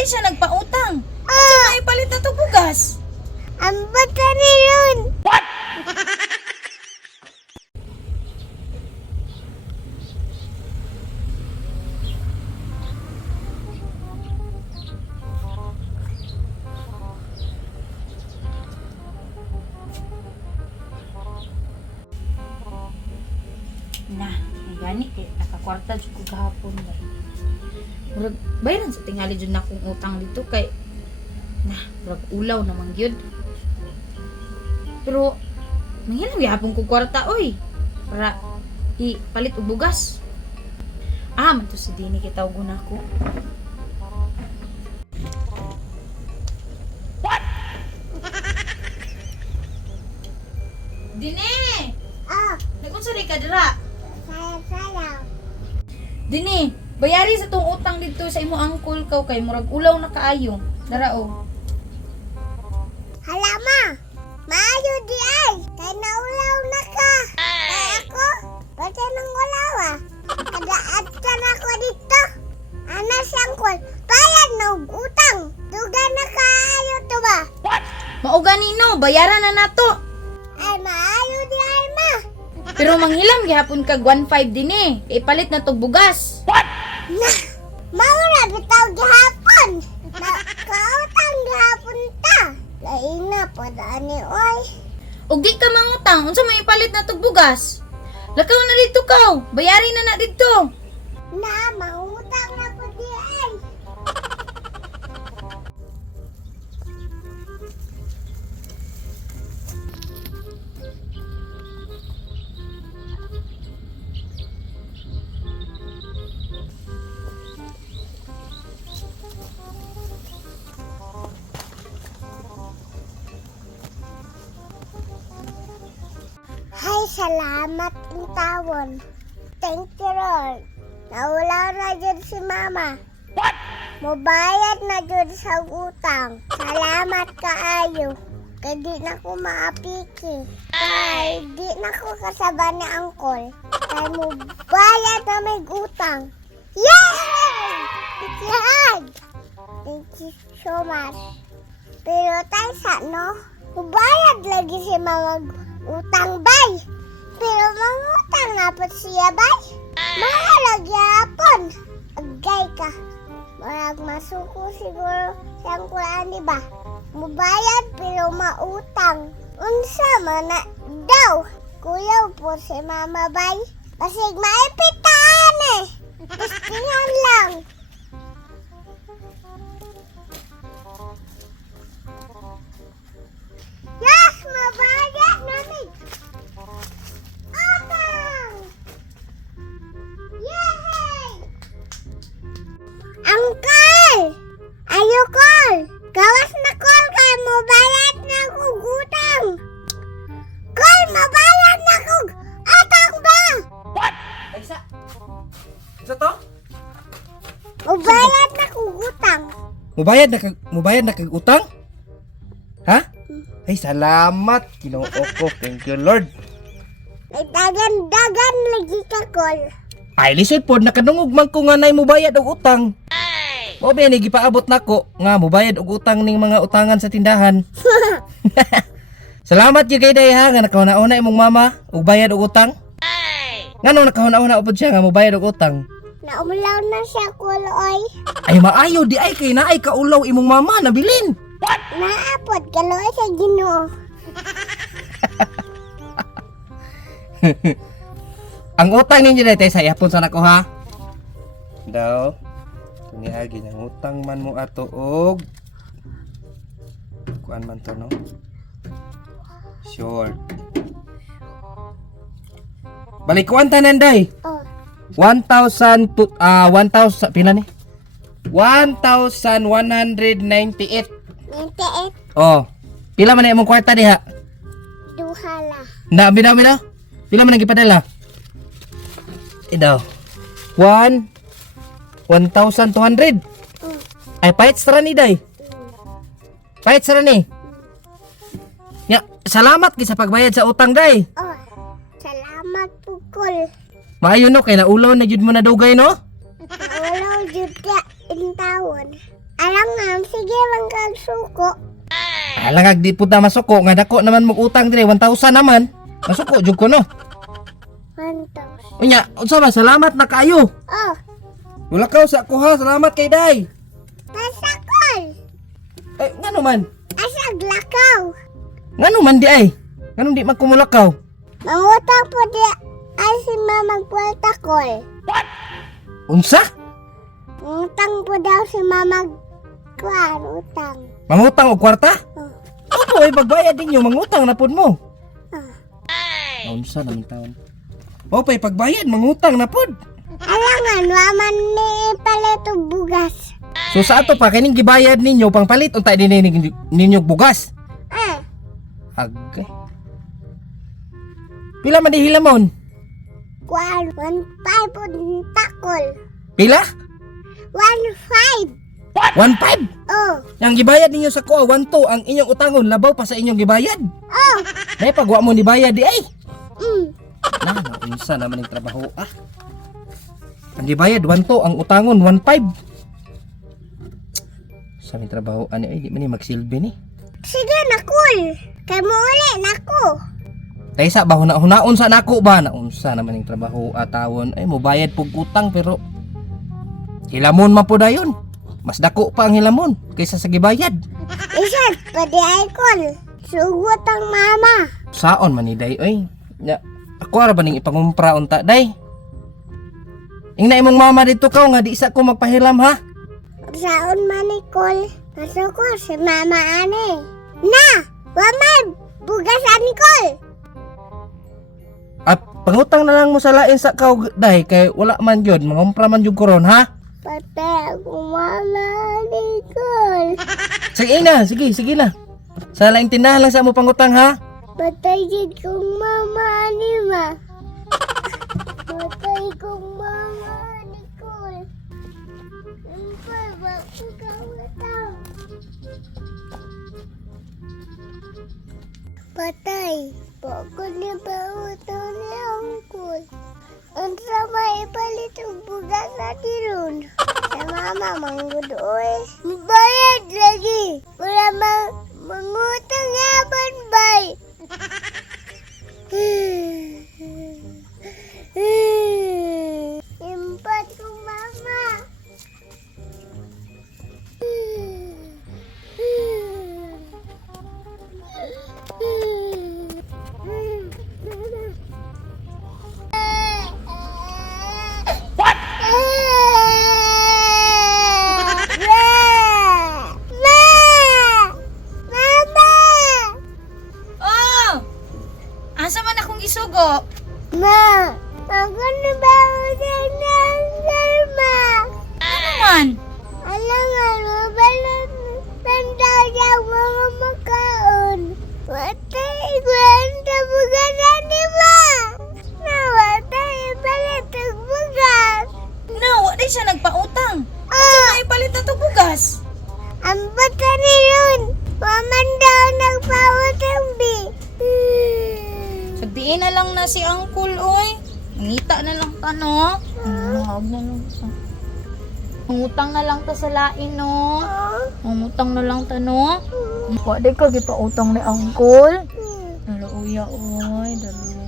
Day siya nagpautang. Unsa may palit na to bugas? Ang bata ni Ron. Na, ang gani kay nakakwarta jud ko gahapon ba. Murag bayaran sa tingali jud na akong utang dito kay murag ulaw naman gyud. Pero nangilang gihapon ko kwarta oy para ipalit og bugas. Man to si Dini kay tawgon ako. What? Dini! Nagunsa rin ka dira? Sayang. Dini, bayari sa tong utang dito sa imo angkol kaw kay murag ulaw na kaayo. Dara o. Halama. Maayo di ay. Kay naulaw na ka. Kay ako. Pati nang ulawa. Kadaat ka na ako dito. Ana siyang kol. Bayad na og utang. Duga na kaayo to ba? Mao ganino, bayaran na nato. Ay maayo di ay ma. Pero manghilam gihapon kag 1.5 Dini. Ipalit na tog bugas. Na. Maura bitaw gihapon. Nakautang gihapon ta. Lain na po dani oy. Og di ka mangutang, unsa may ipalit na tog bugas? Lakaw na dito kaw. Bayari na dito. Na, mangutang na po di ay. Hay, salamat ang tawon. Thank you, Lord. Nawala na dyan si Mama. Mubayad na dyan sa utang. Salamat kaayo. Kaya di na ko maapiki. Kaya di na ko kasaba ni Angkol. Kaya mubayad na may utang. Yay! Thank you so much. Pero tayo sa no, mubayad lagi si Mama utang bay. Pero mangutang na po siya bay. Mahalagi hapon. Agay ka. Marag masuko siguro siyang kulaan, di ba? Mubayad pero mautang. Unsa man na daw. Kuyaw po si Mama bay. Basig maipitaan eh. Gustihan lang. Yes, mabayad namin. Utang! Yay! Angkol! Ayo, Kol! Gawas na, Kol! Kaya mabayad na akong utang! Kol, mabayad na akong utang ba? Aysa. Sa to? Mabayad na akong utang. Mubayad na kag utang? Ha? Ay, salamat. Ginoo ko. Thank you, Lord. May dagan-dagan lagi ka, Kol. Ay, lisod po, nakadungog man ko nga nay mubayad og utang. Mo ba ni gipaabot nako nga mubayad og utang ning mga utangan sa tindahan. Salamat gyud kay day ha nga nakahuna-una imong mama og bayad og utang. Nganong nakahuna-una upod siya nga mubayad og utang? Naumlaw na siya, Kol, oy. Ay maayo di ay kay naay kaulaw imong mama nabilin. Naapod ka, Loy, sa Ginoo. Ang utang ninyo dito sa ihapon sa nako ha. Daw. Tuniagi ng utang man mo ato og kuan man to no. Short. Balik kuan tanan day. Oh, 1,000 pila ni? 1,198. 98. Oh. Pila man na imong kwarta diha? Duhala. Na bitaw. Pila man ang gipadala? Daw. 1,200. Ay pahit sara ni day. Pahit sara ni. Ya, salamat gi sa pagbayad sa utang day. Oh, salamat po, Kol. Maayo no kay naulaw na jud mo na dugay no? Wala jud ka in tawon. Alangan, sige lang kang suko. Alangag di puta masuko nga dako naman mo utang dire 1,000 naman. Masuko jud ko no. 1,000. Unya, unsa ba salamat na kaayo. Oh, Wala ka sa kuha, salamat kay day. pasakol. Eh ngano man? Asag lakaw. Ngano man di ay? Ngano di magkumulakaw? Mangutang po di ay si mamang kwaltakol. Unsa? Utang po daw si mamang kwan, utang. Mangutang og kwarta? Oh. Ito ay pagbayad ninyo, mangutang na pud mo. Ah. Unsa naman taon? O pay pagbayad, mangutang na pud. Alangan, waman ni palit og bugas. So sa ato pa kining gibayad ninyo pangpalit unta din ninyo bugas. Ah, Agay. Pila man di hilamon? kwan, 1,500 po takol. Pila? 1,500. 1,500. Oh, Yang gibayad ninyo sa kuha 1,200 ang inyong utangon labaw pa sa inyong gibayad. oh, Nay pagwa mo ni bayad di ay. mm. Na, unsa naman yung trabaho ah. Ang gibayad 1,200 ang utangon 1,500. Sa may trabaho ani ay di man ni magsilbi ni. Sige na, cool. Kay mo uli, nako. Kaysa ba hunaon sa nako ba na unsa naman yung trabaho atawon ay mo bayad pug utang pero hilamon man po dayon. Mas dako pa ang hilamon kaysa sa gibayad. Isad, pwede ay cool. Sugot ang mama. Saon man ni day oy. Ya, ako ra ba ning ipangumpra unta day? Ingna imong mama dito ka nga di sa ko magpahilam ha. Saon man ni cool. Masuk ko si mama ane. Na, waman, bugas ani cool. At pangutang na lang mo sa lain sa kaw day kay wala man jud mangumpra man jud ko ron ha. Patay ako mama ni cool. Sige na, sige na. Sa laing tindahan lang sa mo pangutang ha. Patay din kong mama ni ma. Patay kong mama ni cool. Impay ba ko kawatang? Patay. Bakit niya ba utang ni Uncle? Ang sama ipalit ang bugas sa tirun. Sa mama manggudoy. Bayad lagi. Wala mangutang yaban bay. Impat ko mama. Oh! Asa man akong isugo? Ma, ako na ba utang ng kalma? Ano man? Alangan, mabalan tanda niya mga makaon. Watay, kwenta bugasan ni ma. Nawatay, palit ang bugas. No, di siya nagpautang. Ah, Ay, palit na to bugas. ang bata ni Ron. Waman daw nagpautang bi. Sabihin na lang na si Uncle, oy. Mangita na lang ta, no? Huwag na lang sa... Mangutang na lang ta sa lain, no? Mangutang na lang ta, no? Pwede ka, gipautang ni Uncle. Dalo, uya, oy. Dalo.